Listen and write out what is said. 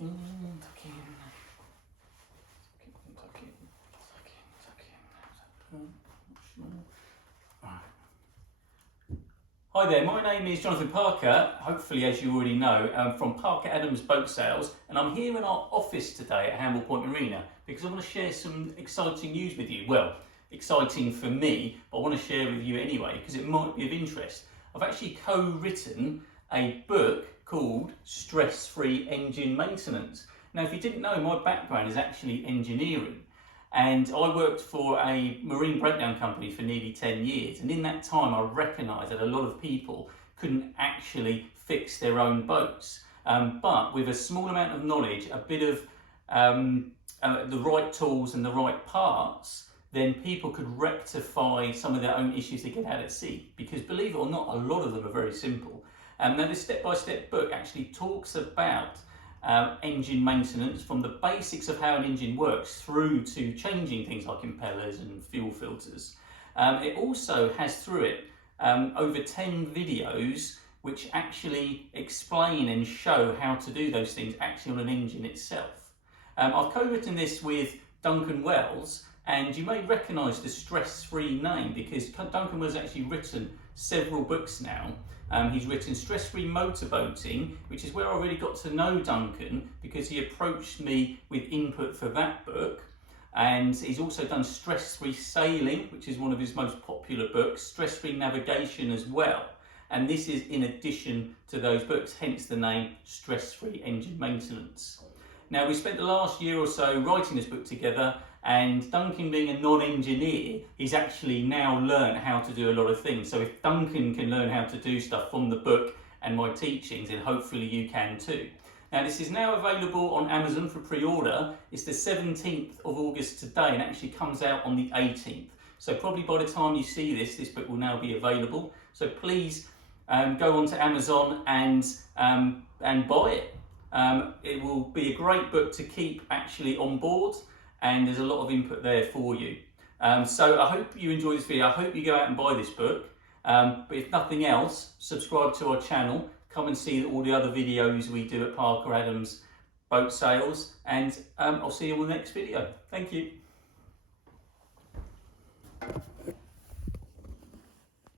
Hi there, my name is Jonathan Parker, hopefully as you already know, I'm from Parker Adams Boat Sales, and I'm here in our office today at Hamble Point Marina because I want to share some exciting news with you. Well, exciting for me, but I want to share with you anyway because it might be of interest. I've actually co-written a book called StressFree Engine Maintenance. Now, if you didn't know, my background is actually engineering. And I worked for a marine breakdown company for nearly 10 years. And in that time, I recognised that a lot of people couldn't actually fix their own boats. But with a small amount of knowledge, a bit of the right tools and the right parts, then people could rectify some of their own issues they get out at sea. Because believe it or not, a lot of them are very simple. Now, this step-by-step book actually talks about engine maintenance, from the basics of how an engine works through to changing things like impellers and fuel filters. It also has through it over 10 videos which actually explain and show how to do those things actually on an engine itself. I've co-written this with Duncan Wells, and you may recognise the StressFree name because Duncan Wells has actually written several books now. He's written StressFree Motorboating, which is where I really got to know Duncan because he approached me with input for that book. And he's also done StressFree Sailing, which is one of his most popular books, StressFree Navigation as well. And this is in addition to those books, hence the name StressFree Engine Maintenance. Now, we spent the last year or so writing this book together, and Duncan, being a non-engineer, he's actually now learned how to do a lot of things. So if Duncan can learn how to do stuff from the book and my teachings, then hopefully you can too. Now, this is now available on Amazon for pre-order. It's the 17th of August today and actually comes out on the 18th. So probably by the time you see this book will now be available. So please go onto Amazon and buy it. It will be a great book to keep actually on board, and there's a lot of input there for you. So I hope you enjoy this video. I hope you go out and buy this book. But if nothing else, subscribe to our channel. Come and see all the other videos we do at Parker Adams Boat Sales, and I'll see you on the next video. Thank you.